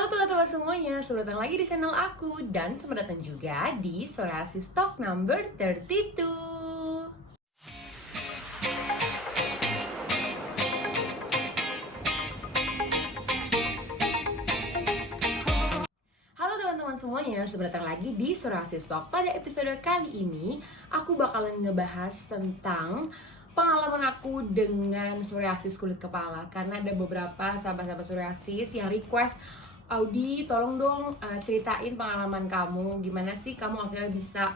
Halo teman-teman semuanya, selamat datang lagi di channel aku dan selamat datang juga di Psoriasis Talk number 32. Halo teman-teman semuanya, selamat datang lagi di Psoriasis Talk. Pada episode kali ini, aku bakalan ngebahas tentang pengalaman aku dengan psoriasis kulit kepala. Karena ada beberapa sahabat-sahabat psoriasis yang request, Audi, tolong dong ceritain pengalaman kamu. Gimana sih kamu akhirnya bisa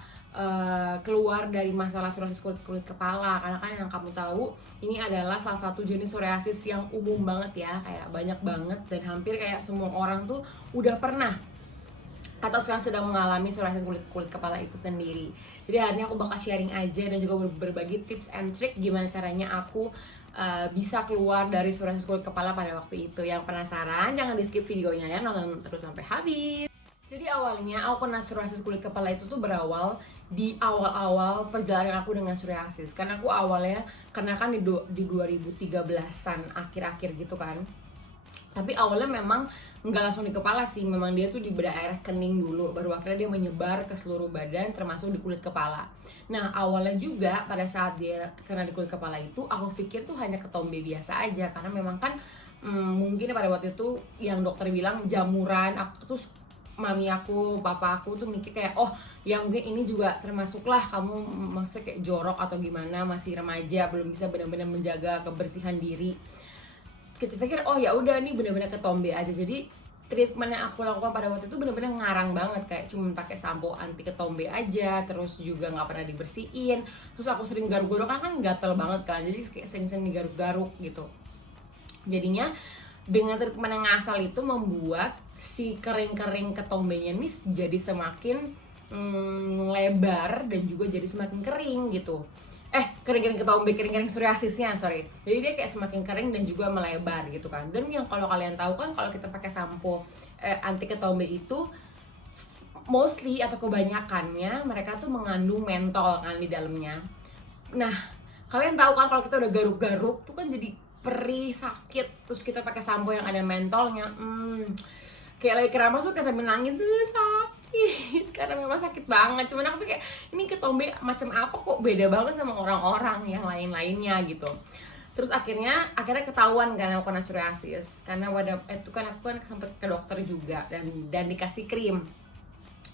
keluar dari masalah psoriasis kulit kepala. Karena kan yang kamu tahu, ini adalah salah satu jenis psoriasis yang umum banget ya. Kayak banyak banget dan hampir kayak semua orang tuh udah pernah atau sekarang sedang mengalami psoriasis kulit kepala itu sendiri. Jadi hari ini aku bakal sharing aja dan juga berbagi tips and trick gimana caranya aku bisa keluar dari psoriasis kulit kepala pada waktu itu. Yang penasaran jangan di skip videonya ya, nonton terus sampai habis. Jadi awalnya aku kena psoriasis kulit kepala itu tuh berawal di awal-awal perjalanan aku dengan psoriasis. Karena aku awalnya kena kan di 2013-an akhir-akhir gitu kan. Tapi awalnya memang nggak langsung di kepala sih, memang dia tuh di daerah kening dulu, baru akhirnya dia menyebar ke seluruh badan termasuk di kulit kepala. Nah awalnya juga pada saat dia kena di kulit kepala itu, aku pikir tuh hanya ketombe biasa aja, karena memang kan mungkin pada waktu itu yang dokter bilang jamuran, terus mami aku, papa aku tuh mikir kayak oh ya mungkin ini juga termasuklah kamu maksudnya kayak jorok atau gimana, masih remaja belum bisa benar-benar menjaga kebersihan diri. Kita pikir oh ya udah nih bener-bener ketombe aja. Jadi treatment yang aku lakukan pada waktu itu bener-bener ngarang banget, kayak cuma pakai sampo anti ketombe aja, terus juga nggak pernah dibersihin, terus aku sering garuk-garuk kan gatel banget kan, jadi kayak sering-sering digaruk-garuk gitu. Jadinya dengan treatment yang ngasal itu membuat si kering-kering ketombenya nih jadi semakin lebar dan juga jadi semakin kering gitu. Kering-kering ketombe, kering-kering psoriasisnya, sorry. Jadi dia kayak semakin kering dan juga melebar gitu kan. Dan yang kalau kalian tahu kan kalau kita pakai sampo anti ketombe itu mostly atau kebanyakannya mereka tuh mengandung mentol kan di dalamnya. Nah, kalian tahu kan kalau kita udah garuk-garuk tuh kan jadi perih, sakit. Terus kita pakai sampo yang ada mentolnya, kayak lagi keramas tuh kayak sambil nangis, sakit karena memang sakit banget. Cuman aku tuh kayak ini ketombe macam apa kok beda banget sama orang-orang yang lain-lainnya gitu. Terus akhirnya ketahuan kan aku kena psoriasis, karena itu kan aku kan sempet ke dokter juga dan dikasih krim.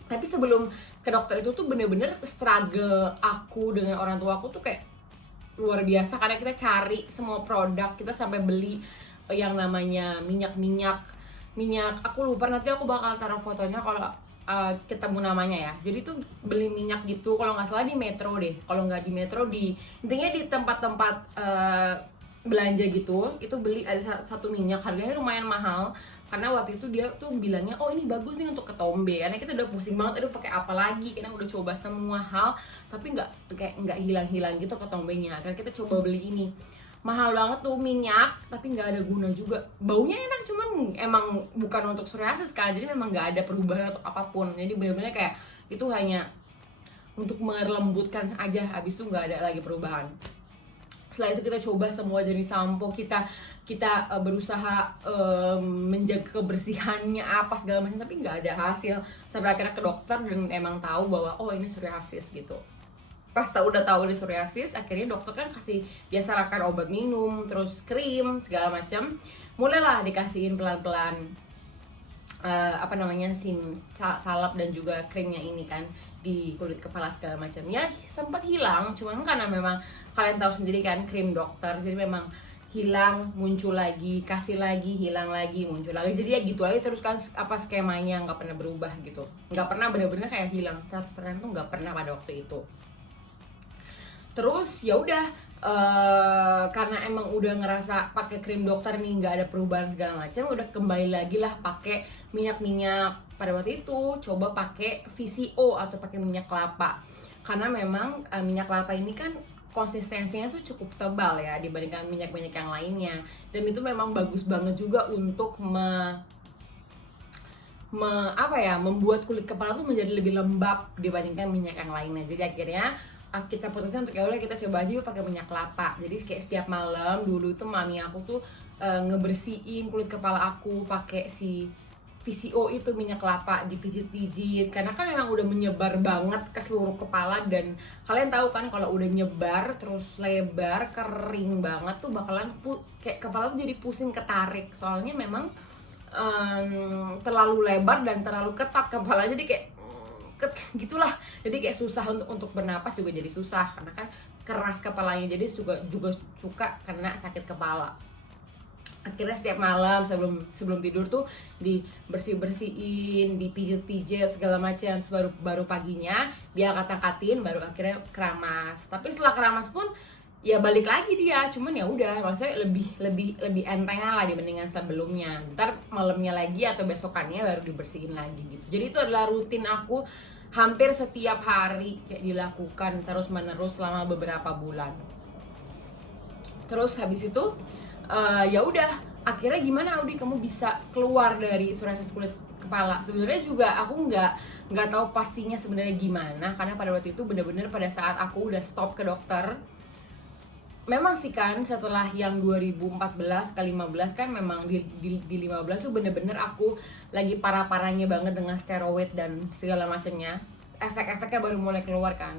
Tapi sebelum ke dokter itu tuh bener-bener struggle aku dengan orang tua aku tuh kayak luar biasa, karena kita cari semua produk, kita sampai beli yang namanya minyak aku lupa, nanti aku bakal taruh fotonya kalau ketemu namanya ya. Jadi tuh beli minyak gitu, kalau nggak salah di Metro deh, kalau nggak di Metro di intinya di tempat-tempat belanja gitu, itu beli ada satu minyak harganya lumayan mahal, karena waktu itu dia tuh bilangnya oh ini bagus nih untuk ketombe. Karena kita udah pusing banget, aduh pakai apa lagi, kita udah coba semua hal tapi nggak hilang gitu ketombenya. Akhirnya kita coba beli ini, mahal banget tuh minyak tapi nggak ada guna juga, baunya enak cuman emang bukan untuk psoriasis kan, jadi memang nggak ada perubahan atau apapun. Jadi benar-benar kayak itu hanya untuk melembutkan aja, habis itu nggak ada lagi perubahan. Setelah itu kita coba semua jenis sampo, kita berusaha menjaga kebersihannya apa segala macam, tapi nggak ada hasil. Sampai akhirnya ke dokter dan emang tahu bahwa oh ini psoriasis gitu. Pas udah tahu ini psoriasis, akhirnya dokter kan kasih dia sarankan obat minum, terus krim segala macam. Mulailah dikasihin pelan-pelan salep dan juga krimnya ini kan di kulit kepala segala macam. Ya sempat hilang, cuman karena memang kalian tahu sendiri kan krim dokter, jadi memang hilang muncul lagi, kasih lagi, hilang lagi, muncul lagi. Jadi ya gitu aja terus kan skemanya, nggak pernah berubah gitu, nggak pernah bener-bener kayak hilang 100% tuh nggak pernah pada waktu itu. Terus ya udah karena emang udah ngerasa pakai krim dokter nih nggak ada perubahan segala macam, udah kembali lagi lah pakai minyak pada waktu itu. Coba pakai VCO atau pakai minyak kelapa, karena memang minyak kelapa ini kan konsistensinya tuh cukup tebal ya dibandingkan minyak-minyak yang lainnya, dan itu memang bagus banget juga untuk membuat kulit kepala tuh menjadi lebih lembab dibandingkan minyak yang lainnya. Jadi akhirnya kita putuskan untuk ya udah kita coba aja yuk pakai minyak kelapa. Jadi kayak setiap malam dulu itu mami aku tuh ngebersihin kulit kepala aku pakai si VCO itu minyak kelapa dipijit-pijit, karena kan memang udah menyebar banget ke seluruh kepala. Dan kalian tahu kan kalau udah nyebar terus lebar kering banget tuh bakalan kayak kepala tuh jadi pusing ketarik, soalnya memang terlalu lebar dan terlalu ketat kepala, jadi kayak gitulah, jadi kayak susah untuk bernapas juga jadi susah karena kan keras kepalanya, jadi juga suka kena sakit kepala. Akhirnya setiap malam sebelum tidur tuh dibersihin, dipijit-pijit segala macam, baru paginya dia angkatin baru akhirnya keramas. Tapi setelah keramas pun ya balik lagi dia, cuman ya udah, maksudnya lebih entengan lah dibandingkan sebelumnya. Ntar malamnya lagi atau besokannya baru dibersihin lagi gitu. Jadi itu adalah rutin aku hampir setiap hari kayak dilakukan terus menerus selama beberapa bulan. Terus habis itu ya udah, akhirnya gimana Audi kamu bisa keluar dari psoriasis kulit kepala? Sebenarnya juga aku nggak tahu pastinya sebenarnya gimana, karena pada waktu itu bener-bener pada saat aku udah stop ke dokter. Memang sih kan setelah yang 2014 ke 15 kan memang di 15 tuh bener-bener aku lagi parah-parahnya banget dengan steroid dan segala macamnya. Efek-efeknya baru mulai keluar kan,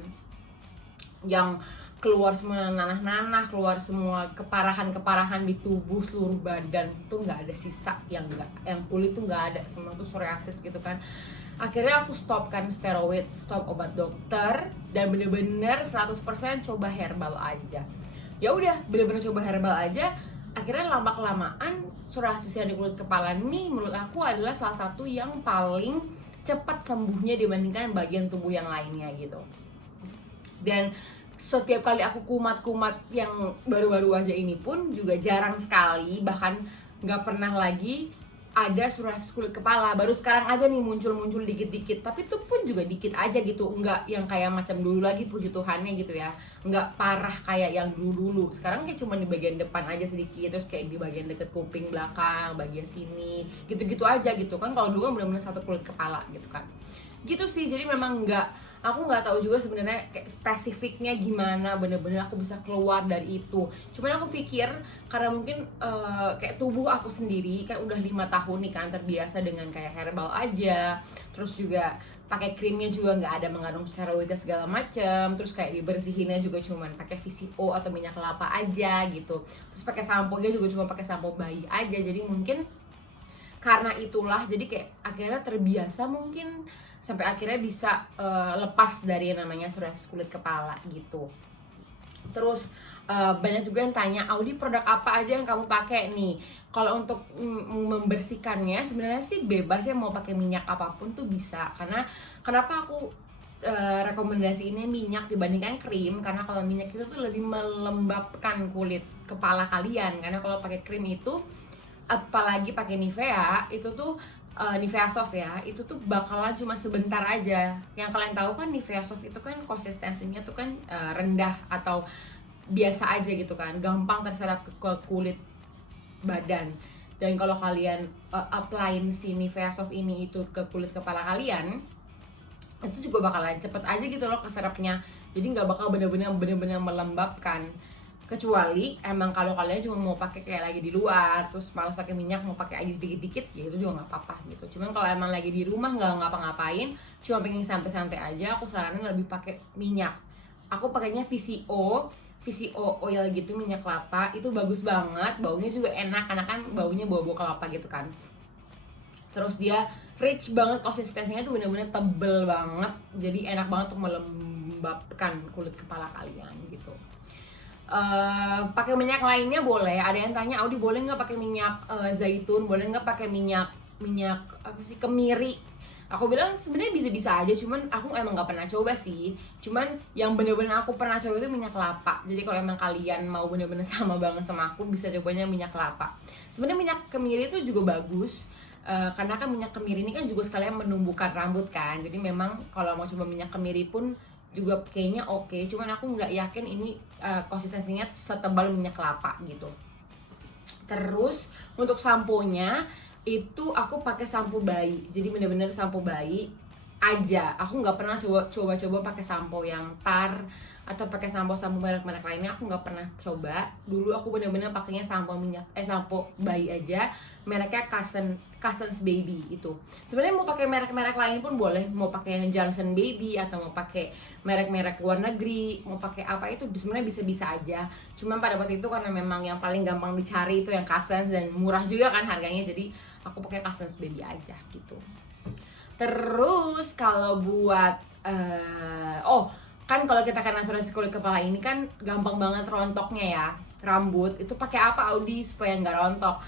yang keluar semua nanah-nanah, keluar semua keparahan-keparahan di tubuh, seluruh badan tuh nggak ada sisa yang kulit tuh nggak ada, semua tuh psoriasis gitu kan. Akhirnya aku stop kan steroid, stop obat dokter, dan bener-bener 100% coba herbal aja. Ya udah, bener-bener coba herbal aja. Akhirnya lama-kelamaan psoriasis yang di kulit kepala nih menurut aku adalah salah satu yang paling cepat sembuhnya dibandingkan bagian tubuh yang lainnya gitu. Dan setiap kali aku kumat-kumat yang baru-baru aja ini pun juga jarang sekali, bahkan nggak pernah lagi ada psoriasis kulit kepala. Baru sekarang aja nih muncul dikit-dikit, tapi itu pun juga dikit aja gitu, nggak yang kayak macam dulu lagi, puji Tuhannya gitu ya, nggak parah kayak yang dulu. Sekarang kayak cuma di bagian depan aja sedikit, terus kayak di bagian deket kuping belakang, bagian sini, gitu-gitu aja gitu kan. Kalau dulu kan benar-benar satu kulit kepala gitu kan, gitu sih. Jadi memang aku nggak tahu juga sebenarnya kayak spesifiknya gimana bener-bener aku bisa keluar dari itu. Cuman aku pikir karena mungkin kayak tubuh aku sendiri kan udah 5 tahun nih kan terbiasa dengan kayak herbal aja, terus juga pakai krimnya juga nggak ada mengandung steroid segala macam, terus kayak dibersihinnya juga cuman pakai VCO atau minyak kelapa aja gitu, terus pakai sampo-nya juga cuma pakai sampo bayi aja. Jadi mungkin karena itulah jadi kayak akhirnya terbiasa mungkin sampai akhirnya bisa lepas dari yang namanya psoriasis kulit kepala gitu. Terus banyak juga yang tanya, Audi produk apa aja yang kamu pakai nih? Kalau untuk membersihkannya sebenarnya sih bebas ya, mau pakai minyak apapun tuh bisa. Karena kenapa aku rekomendasi ini minyak dibandingkan krim, karena kalau minyak itu tuh lebih melembabkan kulit kepala kalian. Karena kalau pakai krim itu, apalagi pakai Nivea, itu tuh Nivea Soft ya, itu tuh bakalan cuma sebentar aja. Yang kalian tahu kan Nivea Soft itu kan konsistensinya tuh kan rendah atau biasa aja gitu kan, gampang terserap ke kulit badan. Dan kalau kalian applyin si Nivea Soft ini itu ke kulit kepala kalian, itu juga bakalan cepet aja gitu loh keserapnya. Jadi nggak bakal bener-bener melembabkan. Kecuali emang kalau kalian cuma mau pakai kayak lagi di luar, terus malas pakai minyak, mau pakai aja sedikit-dikit, ya itu juga nggak apa-apa gitu. Cuman kalau emang lagi di rumah nggak ngapa-ngapain, cuma pengen santai-santai aja, aku saranin lebih pakai minyak. Aku pakainya VCO oil gitu, minyak kelapa, itu bagus banget, baunya juga enak, karena kan baunya bau-bau kelapa gitu kan. Terus dia rich banget, konsistensinya tuh bener-bener tebel banget, jadi enak banget untuk melembabkan kulit kepala kalian gitu. Pakai minyak lainnya boleh. Ada yang tanya, Audi boleh nggak pakai minyak zaitun, boleh nggak pakai minyak apa sih, kemiri? Aku bilang sebenarnya bisa-bisa aja, cuman aku emang nggak pernah coba sih. Cuman yang bener-bener aku pernah coba itu minyak kelapa. Jadi kalau emang kalian mau bener-bener sama banget sama aku, bisa cobanya minyak kelapa. Sebenarnya minyak kemiri itu juga bagus, karena kan minyak kemiri ini kan juga sekalian menumbuhkan rambut kan. Jadi memang kalau mau coba minyak kemiri pun juga kayaknya oke, cuman aku nggak yakin ini konsistensinya setebal minyak kelapa gitu. Terus untuk samponya itu aku pakai sampo bayi, jadi bener-bener sampo bayi aja. Aku nggak pernah coba pakai sampo yang tar atau pakai sampo merek-merek lainnya, aku nggak pernah coba. Dulu aku bener-bener pakainya sampo bayi aja, mereknya Cousins Baby itu. Sebenarnya mau pakai merek-merek lain pun boleh, mau pakai yang Johnson Baby atau mau pakai merek-merek luar negeri, mau pakai apa itu sebenarnya bisa-bisa aja. Cuman pada waktu itu karena memang yang paling gampang dicari itu yang Cousins dan murah juga kan harganya, jadi aku pakai Cousins Baby aja gitu. Terus kalau buat kan kalau kita kena asuransi kulit kepala ini kan gampang banget rontoknya ya rambut. Itu pakai apa Audi supaya nggak rontok?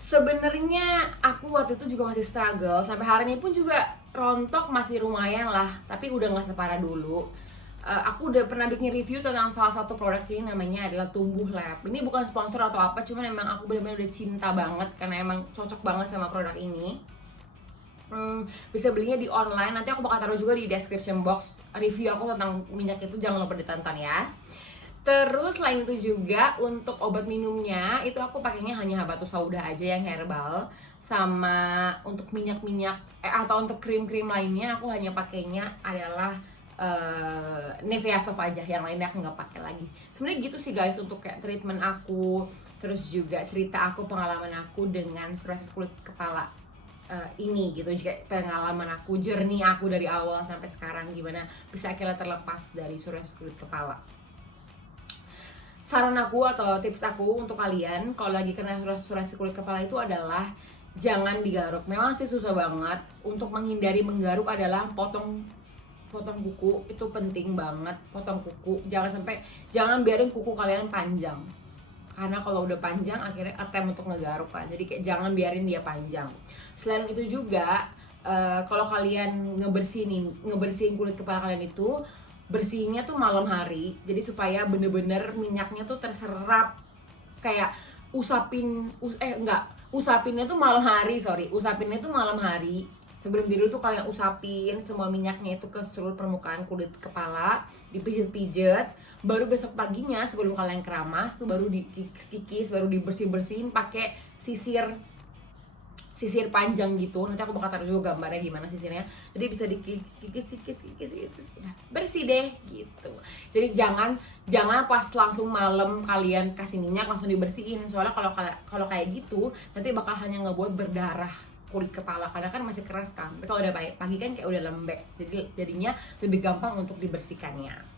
Sebenarnya aku waktu itu juga masih struggle, sampai hari ini pun juga rontok masih lumayan lah, tapi udah nggak separah dulu. Aku udah pernah bikin review tentang salah satu produk ini, namanya adalah Tumbuh Lab. Ini bukan sponsor atau apa, cuman emang aku benar-benar udah cinta banget karena emang cocok banget sama produk ini. Bisa belinya di online, nanti aku bakal taruh juga di description box review aku tentang minyak itu, jangan lupa ditonton ya. Terus selain itu juga untuk obat minumnya itu aku pakainya hanya habatus sauda aja yang herbal, sama untuk minyak-minyak atau untuk krim-krim lainnya aku hanya pakainya adalah Nivea Soft aja, yang lainnya aku nggak pakai lagi. Sebenarnya gitu sih guys untuk kayak treatment aku, terus juga cerita aku, pengalaman aku dengan psoriasis kulit kepala ini gitu, juga pengalaman aku, journey aku dari awal sampai sekarang gimana bisa akhirnya terlepas dari psoriasis kulit kepala. Saran aku atau tips aku untuk kalian kalau lagi kena psoriasis kulit kepala itu adalah jangan digaruk. Memang sih susah banget. Untuk menghindari menggaruk adalah potong kuku, itu penting banget. Potong kuku, jangan biarin kuku kalian panjang. Karena kalau udah panjang akhirnya attempt untuk ngegaruk kan. Jadi kayak jangan biarin dia panjang. Selain itu juga kalau kalian ngebersihin kulit kepala kalian itu, bersihnya tuh malam hari, jadi supaya bener-bener minyaknya tuh terserap. Kayak usapinnya tuh malam hari, usapinnya tuh malam hari. Sebelum tidur tuh kalian usapin semua minyaknya itu ke seluruh permukaan kulit kepala, dipijet-pijet. Baru besok paginya sebelum kalian keramas tuh baru dikikis, baru dibersihin pakai sisir panjang gitu. Nanti aku bakal taruh juga gambarnya gimana sisirnya. Jadi bisa dikikis, bersih deh gitu. Jadi jangan pas langsung malam kalian kasih minyak langsung dibersihin. Soalnya kalau kayak gitu nanti bakal hanya ngebuat berdarah kulit kepala, karena kan masih keras kan. Tapi kalau udah pagi kan kayak udah lembek. Jadinya lebih gampang untuk dibersihkannya.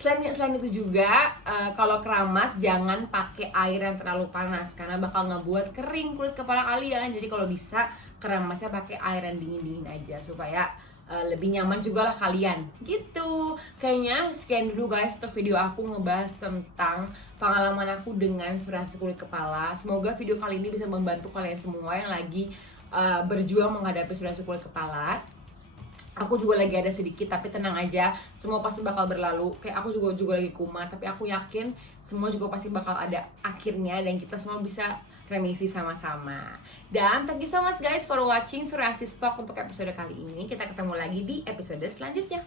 Selain itu juga kalau keramas jangan pakai air yang terlalu panas karena bakal ngebuat kering kulit kepala kalian. Jadi kalau bisa keramasnya pakai air yang dingin aja supaya lebih nyaman juga lah kalian gitu. Kayaknya sekian dulu guys untuk video aku ngebahas tentang pengalaman aku dengan psoriasis kulit kepala. Semoga video kali ini bisa membantu kalian semua yang lagi berjuang menghadapi psoriasis kulit kepala. Aku juga lagi ada sedikit, tapi tenang aja, semua pasti bakal berlalu. Kayak aku juga lagi kumat, tapi aku yakin semua juga pasti bakal ada akhirnya dan kita semua bisa remisi sama-sama. Dan thank you so much guys for watching Psoriasis Talk untuk episode kali ini. Kita ketemu lagi di episode selanjutnya.